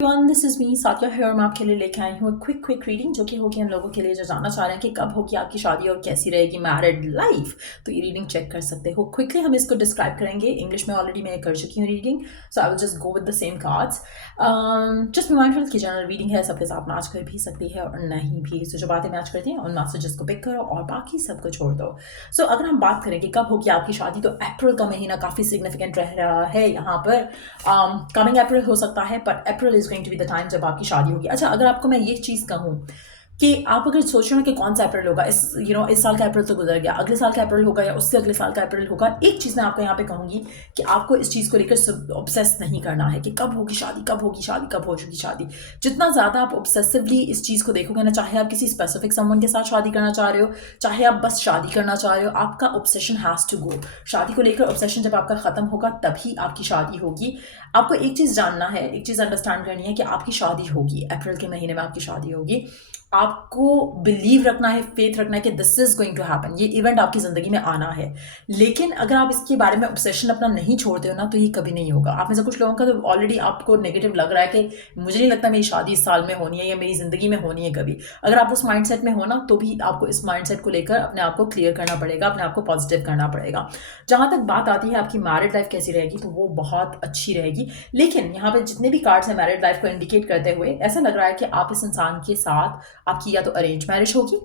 Everyone, this is me Sathiya here. मैं आपके लिए लेके आई हूँ क्विक रीडिंग जो कि होगी उन लोगों के लिए जो जानना चाह रहे हैं कि कब होगी आपकी शादी और कैसी रहेगी मैरिड लाइफ। तो ये रीडिंग चेक कर सकते हो। क्विकली हम इसको डिस्क्राइब करेंगे। इंग्लिश में ऑलरेडी मैं कर चुकी हूँ reading, so I will just go with the same cards. Just mindful की जनरल रीडिंग है, सबके साथ मैच कर भी सकती है और नहीं भी। सो जो बातें मैच करती हैं उन मैसेजेस को पिक करो और बाकी सबको छोड़ दो। सो अगर हम बात करें कि कब होगी आपकी शादी, तो अप्रैल का महीना काफ़ी सिग्निफिकेंट रह रहा है यहाँ पर। कमिंग अप्रैल हो सकता है, but April is going to be the time जब आपकी शादी होगी। अच्छा, अगर आपको मैं ये चीज़ कहूँ कि आप अगर सोच रहे हो कि कौन सा अप्रैल होगा, इस साल का अप्रैल तो गुजर गया, अगले साल का अप्रैल होगा या उससे अगले साल का अप्रैल होगा, एक चीज़ मैं आपको यहाँ पे कहूँगी कि आपको इस चीज़ को लेकर ऑब्सेस नहीं करना है कि कब होगी शादी, कब होगी शादी, कब होगी शादी। जितना ज़्यादा आप ऑब्सेसिवली इस चीज़ को देखोगे ना, चाहे आप किसी स्पेसिफिक समवन के साथ शादी करना चाह रहे हो, चाहे आप बस शादी करना चाह रहे हो, आपका ऑब्सेशन हैज़ टू गो। शादी को लेकर ऑब्सेशन जब आपका ख़त्म होगा तभी आपकी शादी होगी। आपको एक चीज़ जानना है, एक चीज़ अंडरस्टैंड करनी है कि आपकी शादी होगी, अप्रैल के महीने में आपकी शादी होगी। आपको बिलीव रखना है, फेथ रखना है कि this is going to happen, ये इवेंट आपकी ज़िंदगी में आना है। लेकिन अगर आप इसके बारे में ऑब्सेशन अपना नहीं छोड़ते हो ना, तो ये कभी नहीं होगा। आप में से कुछ लोगों का तो ऑलरेडी आपको नेगेटिव लग रहा है कि मुझे नहीं लगता मेरी शादी इस साल में होनी है या मेरी ज़िंदगी में होनी है कभी। अगर आप उस माइंडसेट में हो ना, तो भी आपको इस माइंडसेट को लेकर अपने आप को क्लियर करना पड़ेगा, अपने आप को पॉजिटिव करना पड़ेगा। जहाँ तक बात आती है आपकी मैरिड लाइफ कैसी रहेगी, तो वो बहुत अच्छी रहेगी। लेकिन यहाँ पे जितने भी कार्ड्स हैं मैरिड लाइफ को इंडिकेट करते हुए, ऐसा लग रहा है कि आप इस इंसान के साथ, आपकी या तो अरेंज मैरिज होगी,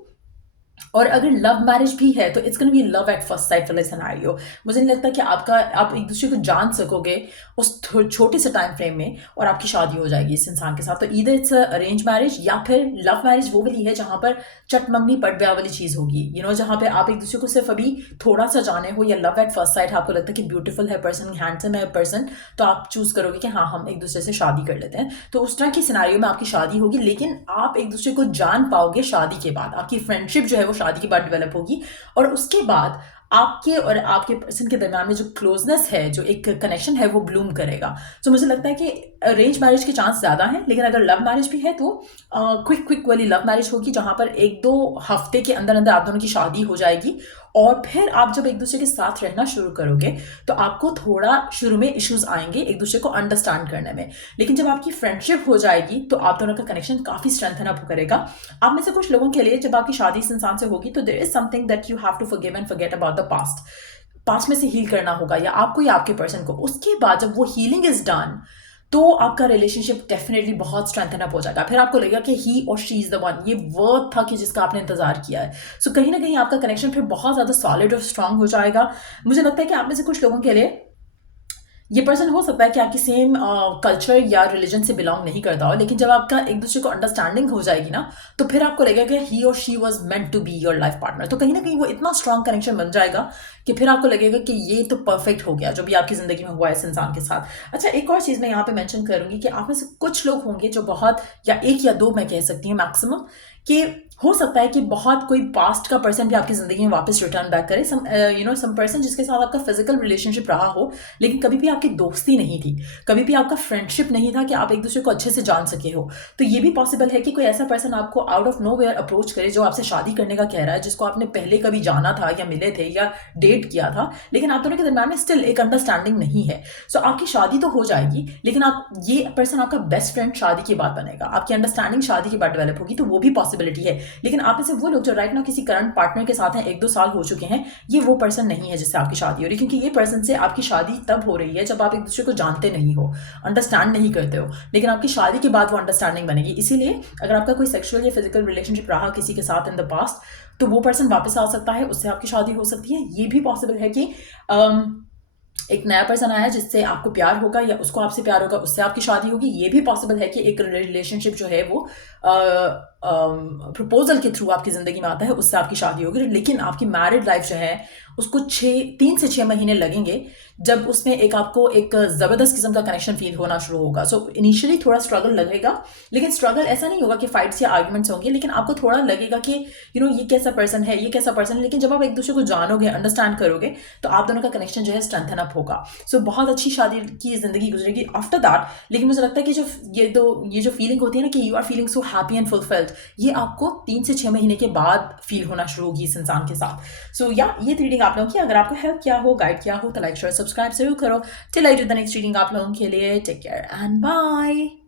और अगर लव मैरिज भी है तो it's gonna be love at first sight वाला सिनेरियो। मुझे नहीं लगता कि आप एक दूसरे को जान सकोगे उस छोटे से टाइम फ्रेम में और आपकी शादी हो जाएगी इस इंसान के साथ। तो ईदर इट्स अरेंज मैरिज या फिर लव मैरिज वो वाली है जहाँ पर चटमंगनी पट ब्याह वाली चीज़ होगी, जहाँ पे आप एक दूसरे को सिर्फ अभी थोड़ा सा जाने हो, या लव एट फर्स्ट साइट आपको लगता है कि ब्यूटीफुल है पर्सन, हैंडसम है पर्सन, तो आप चूज करोगे कि हाँ हम एक दूसरे से शादी कर लेते हैं। तो उस तरह की सिनेरियो में आपकी शादी होगी, लेकिन आप एक दूसरे को जान पाओगे शादी के बाद। आपकी फ्रेंडशिप जो है वो शादी के बाद डेवलप होगी, और उसके बाद आपके और आपके पर्सन के दरमियान में जो क्लोजनेस है, जो एक कनेक्शन है, वो ब्लूम करेगा। तो मुझे लगता है कि अरेंज मैरिज के चांस ज़्यादा हैं, लेकिन अगर लव मैरिज भी है तो क्विक वाली लव मैरिज होगी, जहाँ पर 1-2 हफ्ते के अंदर अंदर आप दोनों की शादी हो जाएगी। और फिर आप जब एक दूसरे के साथ रहना शुरू करोगे तो आपको थोड़ा शुरू में इश्यूज आएंगे एक दूसरे को अंडरस्टैंड करने में, लेकिन जब आपकी फ्रेंडशिप हो जाएगी तो आप दोनों का कनेक्शन काफ़ी स्ट्रेंथन अप करेगा। आप में से कुछ लोगों के लिए जब आपकी शादी इस इंसान से होगी तो there is something that you have to forgive and forget about the past में से हील करना होगा, या आपको या आपके पर्सन को। उसके बाद जब वो हीलिंग इज डन तो आपका रिलेशनशिप डेफिनेटली बहुत स्ट्रेंथन अप हो जाएगा। फिर आपको लगेगा कि ही और शी इज द वन, ये वर्थ था कि जिसका आपने इंतजार किया है। सो कहीं ना कहीं आपका कनेक्शन फिर बहुत ज़्यादा सॉलिड और स्ट्रांग हो जाएगा। मुझे लगता है कि आप में से कुछ लोगों के लिए ये पर्सन हो सकता है कि आपकी सेम कल्चर या रिलीजन से बिलोंग नहीं करता हो, लेकिन जब आपका एक दूसरे को अंडरस्टैंडिंग हो जाएगी ना, तो फिर आपको लगेगा कि ही और she was meant to be your life partner. तो कहीं ना कहीं वो इतना स्ट्रांग कनेक्शन बन जाएगा कि फिर आपको लगेगा कि ये तो परफेक्ट हो गया जो भी आपकी ज़िंदगी में हुआ है इस इंसान के साथ। अच्छा, एक और चीज़ मैं यहाँ पे मेंशन करूंगी कि आप में से कुछ लोग होंगे जो बहुत, या एक या दो मैं कह सकती हूँ मैक्सिमम, कि हो सकता है कि बहुत कोई पास्ट का पर्सन भी आपकी ज़िंदगी में वापस रिटर्न बैक करे। सम पर्सन जिसके साथ आपका फिजिकल रिलेशनशिप रहा हो, लेकिन कभी भी आपकी दोस्ती नहीं थी, कभी भी आपका फ्रेंडशिप नहीं था कि आप एक दूसरे को अच्छे से जान सके हो। तो ये भी पॉसिबल है कि कोई ऐसा पर्सन आपको out of nowhere approach करे जो आपसे शादी करने का कह रहा है, जिसको आपने पहले कभी जाना था या मिले थे या डेट किया था, लेकिन आप दोनों के दरम्यान में स्टिल एक अंडरस्टैंडिंग नहीं है। सो आपकी शादी तो हो जाएगी, लेकिन ये पर्सन आपका बेस्ट फ्रेंड शादी के बाद बनेगा, आपकी अंडरस्टैंडिंग शादी के बाद डेवलप होगी, तो वो भी पॉसिबिलिटी है। लेकिन आप में से वो लोग जो राइट नाउ किसी करंट पार्टनर के साथ हैं, 1-2 साल हो चुके हैं, ये वो पर्सन नहीं है जिससे आपकी शादी हो रही है, क्योंकि ये पर्सन से आपकी शादी तब हो रही है जब आप एक दूसरे को जानते नहीं हो, अंडरस्टैंड नहीं करते हो, लेकिन आपकी शादी के बाद वो अंडरस्टैंडिंग बनेगी। इसीलिए अगर आपका कोई सेक्सुअल या फिजिकल रिलेशनशिप रहा किसी के साथ इन द पास्ट, तो वो पर्सन वापस आ सकता है, उससे आपकी शादी हो सकती है। ये भी पॉसिबल है कि एक नया पर्सन आया जिससे आपको प्यार होगा, या उसको आपसे प्यार होगा, उससे आपकी शादी होगी। ये भी पॉसिबल है कि एक रिलेशनशिप जो है वो प्रपोजल के थ्रू आपकी ज़िंदगी में आता है, उससे आपकी शादी होगी। लेकिन आपकी मैरिड लाइफ जो है उसको 3 से 6 महीने लगेंगे, जब उसमें आपको एक ज़बरदस्त किस्म का कनेक्शन फील होना शुरू होगा। सो इनिशियली थोड़ा स्ट्रगल लगेगा, लेकिन स्ट्रगल ऐसा नहीं होगा कि फाइट्स या आर्ग्यूमेंट्स होंगे, लेकिन आपको थोड़ा लगेगा कि ये कैसा पर्सन है, ये कैसा पर्सन है। लेकिन जब आप एक दूसरे को जानोगे, अंडरस्टैंड करोगे, तो आप दोनों का कनेक्शन जो है स्ट्रेंथन अप होगा। सो बहुत अच्छी शादी की ज़िंदगी गुजरेगी आफ्टर दैट। लेकिन मुझे लगता है कि ये जो फीलिंग होती है ना कि you are feeling so happy and fulfilled, ये आपको 3 से 6 महीने के बाद फील होना शुरू होगी इस इंसान के साथ। सो या ये रीडिंग आप लोगों की अगर आपको हेल्प किया हो, गाइड किया हो, तो लाइक शेयर सब्सक्राइब जरूर करो। Till I do the next reading आप लोगों के लिए, टेक केयर एंड बाय।